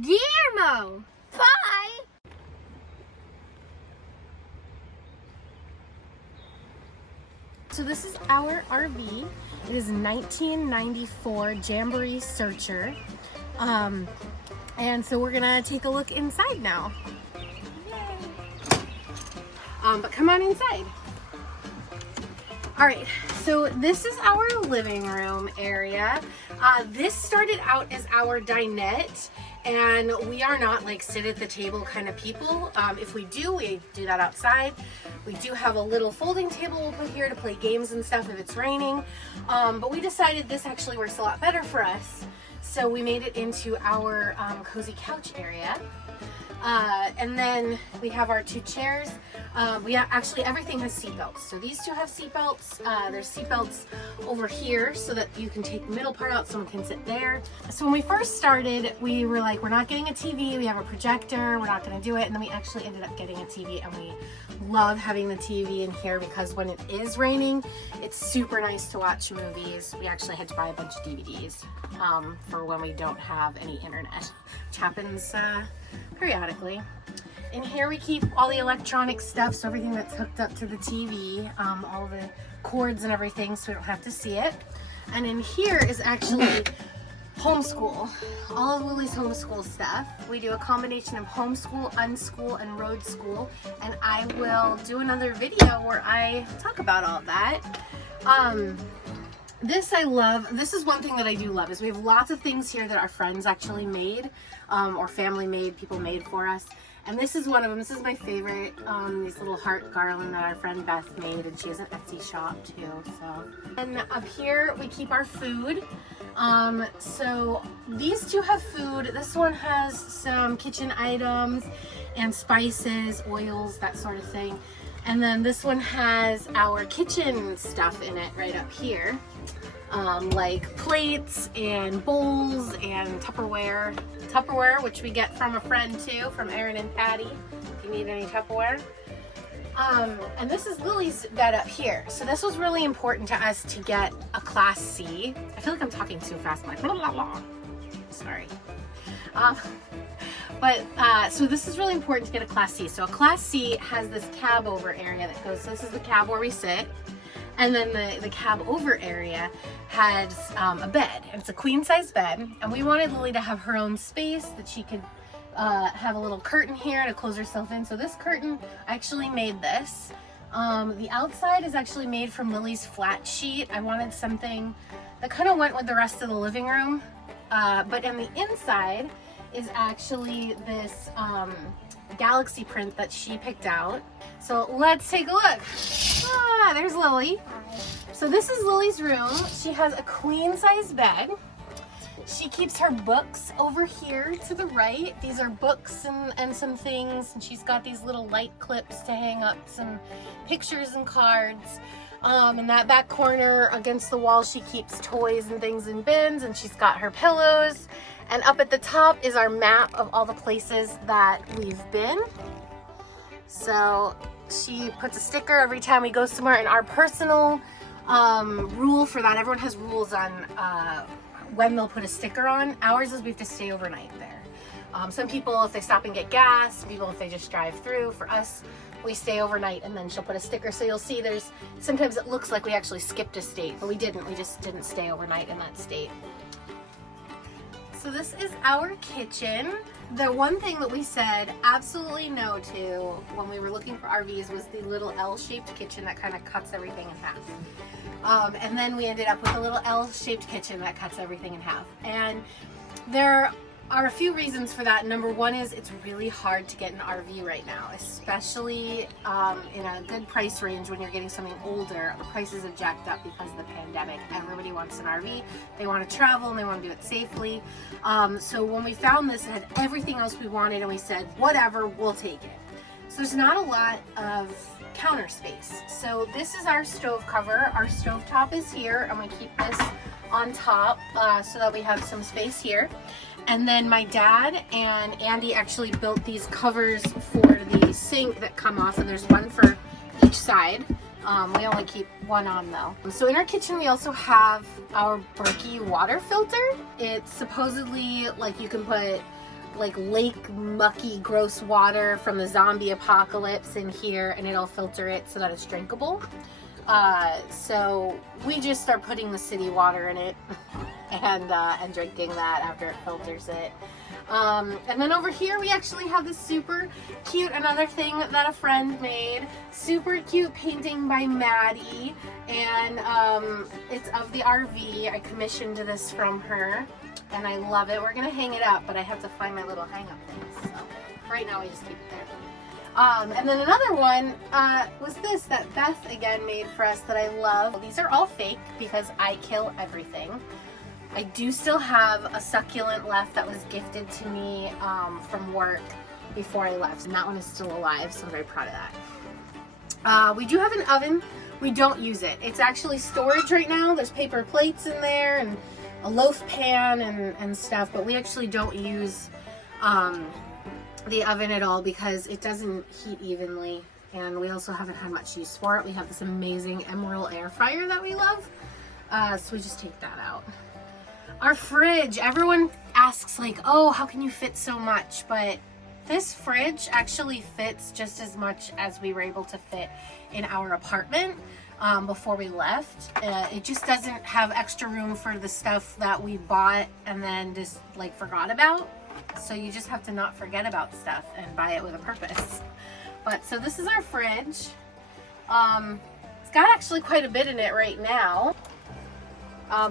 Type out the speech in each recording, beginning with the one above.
Guillermo. Bye. So this is our RV. It is a 1994 Jamboree Searcher. And so we're gonna take a look inside now. But come on inside. All right, so this is our living room area. This started out as our dinette, and we are not like sit at the table kind of people. If we do that outside. We do have a little folding table we'll put here to play games and stuff if it's raining. But we decided this actually works a lot better for us. So we made it into our cozy couch area. And then we have our two chairs. Actually everything has seat belts. So these two have seat belts. There's seat belts over here so that you can take the middle part out, someone can sit there. So when we first started, we were like, we're not getting a TV, we have a projector, we're not gonna do it. And then we actually ended up getting a TV, and we love having the TV in here because when it is raining, it's super nice to watch movies. We actually had to buy a bunch of DVDs for when we don't have any internet, which happens periodically. In here we keep all the electronic stuff, so everything that's hooked up to the TV, all the cords and everything, so we don't have to see it. And in here is actually homeschool, all of Lily's homeschool stuff. We do a combination of homeschool, unschool, and road school, and I will do another video where I talk about all that. This I love. This is one thing that I do love, is we have lots of things here that our friends actually made, or family made, people made for us. And this is one of them. This is my favorite, these little heart garland that our friend Beth made, and she has an Etsy shop too. So, and up here we keep our food. So these two have food. This one has some kitchen items and spices, oils, that sort of thing. And then this one has our kitchen stuff in it right up here. Like plates and bowls and Tupperware, which we get from a friend too, from Erin and Patty, if you need any Tupperware. And this is Lily's bed up here. So this was really important to us to get a Class C. I feel like I'm talking too fast. I'm like, blah, blah, blah. Sorry. So this is really important to get a Class C. So a Class C has this cab over area that goes, so this is the cab where we sit. And then the cab over area has a bed. It's a queen size bed. And we wanted Lily to have her own space, that she could have a little curtain here to close herself in. So this curtain, I actually made this. The outside is actually made from Lily's flat sheet. I wanted something that kind of went with the rest of the living room. But on the inside is actually this galaxy print that she picked out. So let's take a look. Ah, there's Lily. So this is Lily's room. She has a queen size bed. She keeps her books over here to the right. These are books and some things. And she's got these little light clips to hang up some pictures and cards. In that back corner against the wall, she keeps toys and things in bins, and she's got her pillows. And up at the top is our map of all the places that we've been. So she puts a sticker every time we go somewhere, and our personal rule for that, everyone has rules on when they'll put a sticker on. Ours is we have to stay overnight there. Some people, if they stop and get gas, some people if they just drive through. For us, we stay overnight, and then she'll put a sticker. So you'll see sometimes it looks like we actually skipped a state, but we didn't. We just didn't stay overnight in that state. So this is our kitchen. The one thing that we said absolutely no to when we were looking for RVs was the little L-shaped kitchen that kind of cuts everything in half. And then we ended up with a little L-shaped kitchen that cuts everything in half. And there are a few reasons for that. Number one is it's really hard to get an RV right now, especially in a good price range. When you're getting something older, the prices have jacked up because of the pandemic. Everybody wants an RV, they want to travel, and they want to do it safely. So when we found this, it had everything else we wanted, and we said, whatever, we'll take it. So there's not a lot of counter space. So this is our stove cover. Our stove top is here, and we keep this on top so that we have some space here. And then my dad and Andy actually built these covers for the sink that come off, and there's one for each side. We only keep one on though. So in our kitchen we also have our Berkey water filter. It's supposedly like you can put like lake mucky gross water from the zombie apocalypse in here, and it'll filter it so that it's drinkable. So we just start putting the city water in it and drinking that after it filters it. And then over here we actually have this super cute, another thing that a friend made, super cute painting by Maddie, and it's of the RV. I commissioned this from her and I love it. We're gonna hang it up, but I have to find my little hang up things, so right now I just keep it there. And then another one was this that Beth again made for us that I love. These are all fake because I kill everything. I do still have a succulent left that was gifted to me from work before I left, and that one is still alive, so I'm very proud of that. We do have an oven. We don't use it. It's actually storage right now. There's paper plates in there and a loaf pan and stuff, but we actually don't use the oven at all because it doesn't heat evenly, and we also haven't had much use for it. We have this amazing Emerald air fryer that we love, so we just take that out. Our fridge, everyone asks like, oh, how can you fit so much? But this fridge actually fits just as much as we were able to fit in our apartment before we left. It just doesn't have extra room for the stuff that we bought and then just like forgot about. So you just have to not forget about stuff and buy it with a purpose. But so this is our fridge. It's got actually quite a bit in it right now.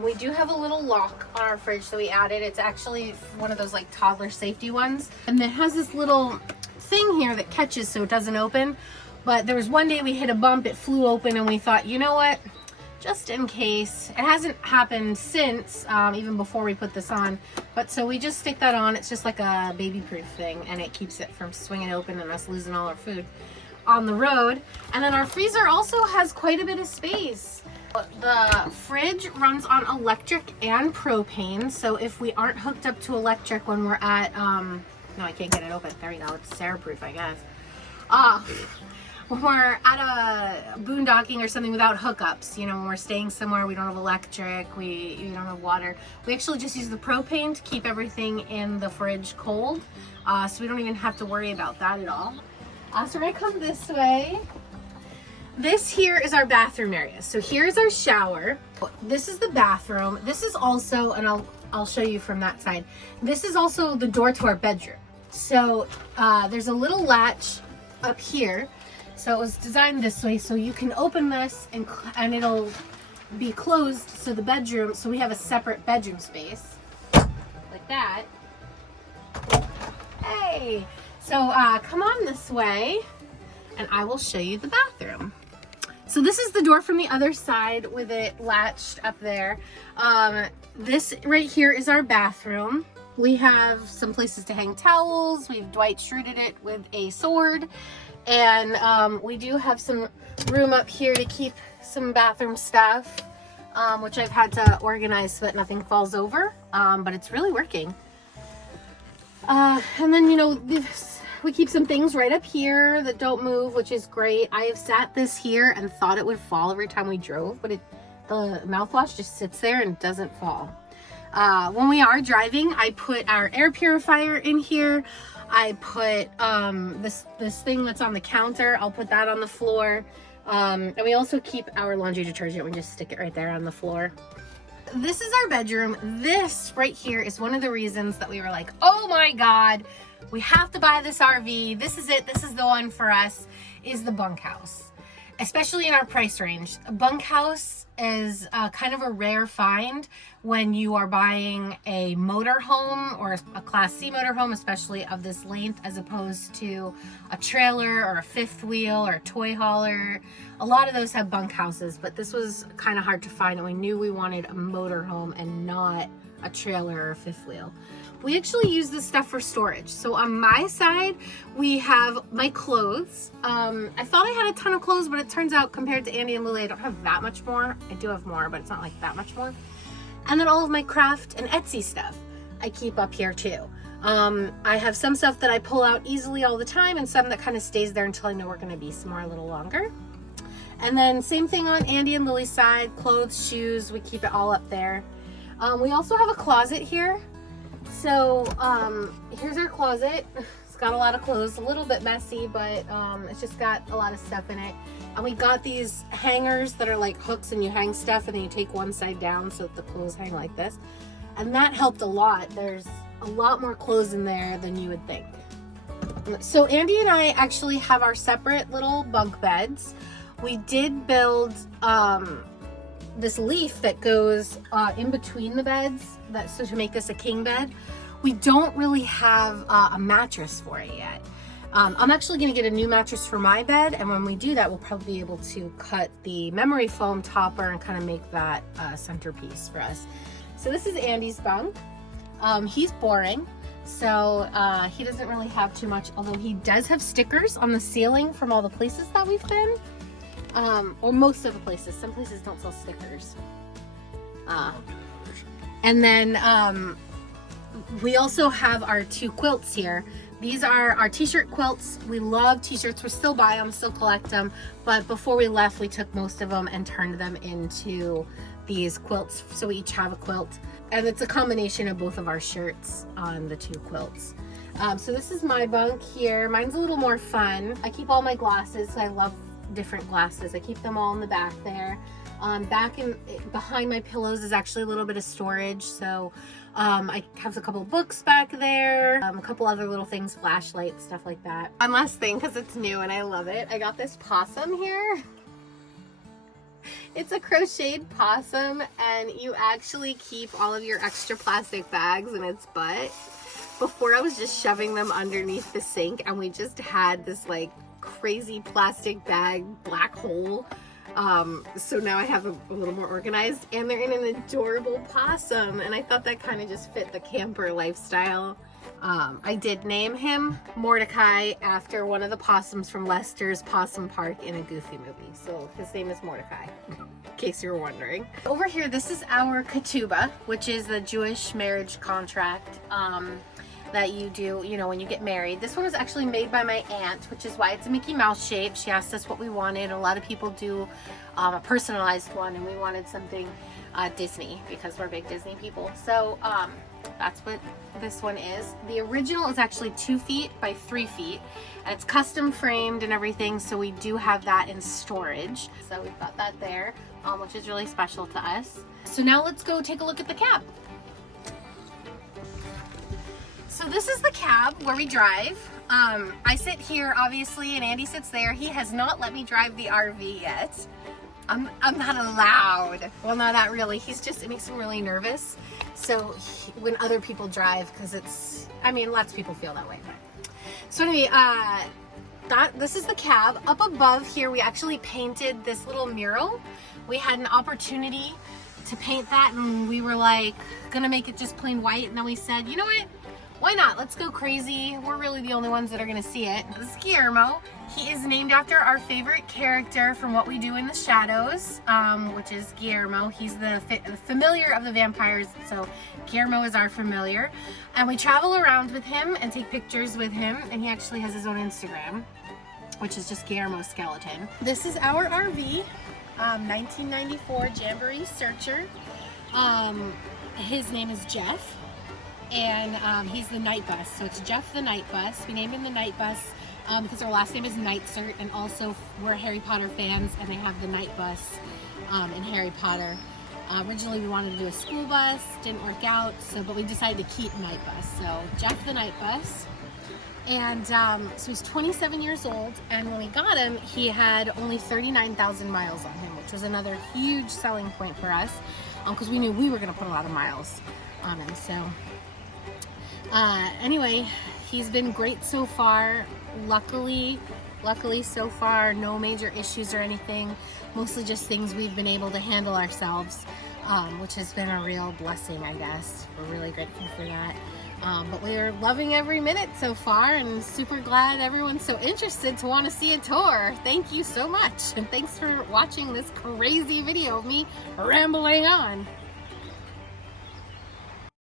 We do have a little lock on our fridge that we added. It's actually one of those like toddler safety ones. And it has this little thing here that catches so it doesn't open. But there was one day we hit a bump, it flew open, and we thought, you know what? Just in case. It hasn't happened since, even before we put this on. But so we just stick that on. It's just like a baby-proof thing, and it keeps it from swinging open and us losing all our food on the road. And then our freezer also has quite a bit of space. The fridge runs on electric and propane, so if we aren't hooked up to electric when we're at, no, I can't get it open. There we go. It's Sarah-proof, I guess. When we're at a boondocking or something without hookups, you know, when we're staying somewhere, we don't have electric, we don't have water, we actually just use the propane to keep everything in the fridge cold, so we don't even have to worry about that at all. So we're gonna come this way. This here is our bathroom area. So here's our shower. This is the bathroom. This is also, and I'll show you from that side, this is also the door to our bedroom. So there's a little latch up here. So it was designed this way, so you can open this and it'll be closed, so the bedroom, so we have a separate bedroom space, like that. Hey! So come on this way, and I will show you the bathroom. So this is the door from the other side with it latched up there. This right here is our bathroom. We have some places to hang towels. We've Dwight Schruted it with a sword. And we do have some room up here to keep some bathroom stuff, which I've had to organize so that nothing falls over, but it's really working. And then, you know, we keep some things right up here that don't move, which is great. I have sat this here and thought it would fall every time we drove, but the mouthwash just sits there and doesn't fall. When we are driving, I put our air purifier in here. I put this thing that's on the counter, I'll put that on the floor. And we also keep our laundry detergent. We just stick it right there on the floor. This is our bedroom. This right here is one of the reasons that we were like, oh my God, we have to buy this RV. This is it. This is the one for us, is the bunkhouse. Especially in our price range. A bunkhouse is kind of a rare find when you are buying a motorhome or a Class C motorhome, especially of this length, as opposed to a trailer or a fifth wheel or a toy hauler. A lot of those have bunkhouses, but this was kind of hard to find, and we knew we wanted a motorhome and not a trailer or a fifth wheel. We actually use this stuff for storage. So on my side, we have my clothes. I thought I had a ton of clothes, but it turns out compared to Andy and Lily, I don't have that much more. I do have more, but it's not like that much more. And then all of my craft and Etsy stuff I keep up here too. I have some stuff that I pull out easily all the time and some that kind of stays there until I know we're gonna be somewhere a little longer. And then same thing on Andy and Lily's side, clothes, shoes, we keep it all up there. We also have a closet here. So here's our closet. It's got a lot of clothes, a little bit messy, but it's just got a lot of stuff in it. And we got these hangers that are like hooks, and you hang stuff and then you take one side down so that the clothes hang like this. And that helped a lot. There's a lot more clothes in there than you would think. So Andy and I actually have our separate little bunk beds. We did build this leaf that goes in between the beds, so to make this a king bed. We don't really have a mattress for it yet. I'm actually going to get a new mattress for my bed, and when we do that, we'll probably be able to cut the memory foam topper and kind of make that centerpiece for us. So this is Andy's bunk. He's boring, so he doesn't really have too much, although he does have stickers on the ceiling from all the places that we've been. Or most of the places. Some places don't sell stickers. And then we also have our 2 quilts here. These are our t-shirt quilts. We love t-shirts. We still buy them, still collect them. But before we left, we took most of them and turned them into these quilts. So we each have a quilt. And it's a combination of both of our shirts on the 2 quilts. So this is my bunk here. Mine's a little more fun. I keep all my glasses. I love different glasses. I keep them all in the back there. Behind my pillows is actually a little bit of storage. So I have a couple of books back there, a couple other little things, flashlights, stuff like that. One last thing, because it's new and I love it. I got this possum here. It's a crocheted possum, and you actually keep all of your extra plastic bags in its butt. Before I was just shoving them underneath the sink, and we just had this like crazy plastic bag black hole. So now I have a little more organized, and they're in an adorable possum, and I thought that kind of just fit the camper lifestyle. I did name him Mordecai after one of the possums from Lester's Possum Park in a Goofy movie. So his name is Mordecai, in case you were wondering. Over here, this is our ketubah, which is the Jewish marriage contract that you do, you know, when you get married. This one was actually made by my aunt, which is why it's a Mickey Mouse shape. She asked us what we wanted. A lot of people do a personalized one, and we wanted something Disney because we're big Disney people. So that's what this one is. The original is actually 2 feet by 3 feet, and it's custom framed and everything, so we do have that in storage. So we've got that there, which is really special to us. So now let's go take a look at the cab. So this is the cab where we drive. I sit here, obviously, and Andy sits there. He has not let me drive the RV yet. I'm not allowed. Well, no, not really. It makes him really nervous. So when other people drive, because lots of people feel that way. But. So anyway, this is the cab. Up above here, we actually painted this little mural. We had an opportunity to paint that, and we were like, gonna make it just plain white. And then we said, you know what? Why not? Let's go crazy. We're really the only ones that are gonna see it. This is Guillermo. He is named after our favorite character from What We Do in the Shadows, which is Guillermo. He's the familiar of the vampires, so Guillermo is our familiar. And we travel around with him and take pictures with him, and he actually has his own Instagram, which is just Guillermo Skeleton. This is our RV, 1994 Jamboree Searcher. His name is Jeff. And he's the Night Bus, so it's Jeff the Night Bus. We named him the Night Bus because our last name is Nightsert, and also we're Harry Potter fans, and they have the Night Bus in Harry Potter. Originally we wanted to do a school bus, didn't work out, but we decided to keep Night Bus. So Jeff the Night Bus. And so he's 27 years old, and when we got him, he had only 39,000 miles on him, which was another huge selling point for us because we knew we were going to put a lot of miles on him. So anyway, he's been great so far. Luckily so far, no major issues or anything. Mostly just things we've been able to handle ourselves, which has been a real blessing, I guess. We're really grateful for that. But we're loving every minute so far, and super glad everyone's so interested to want to see a tour. Thank you so much, and thanks for watching this crazy video of me rambling on.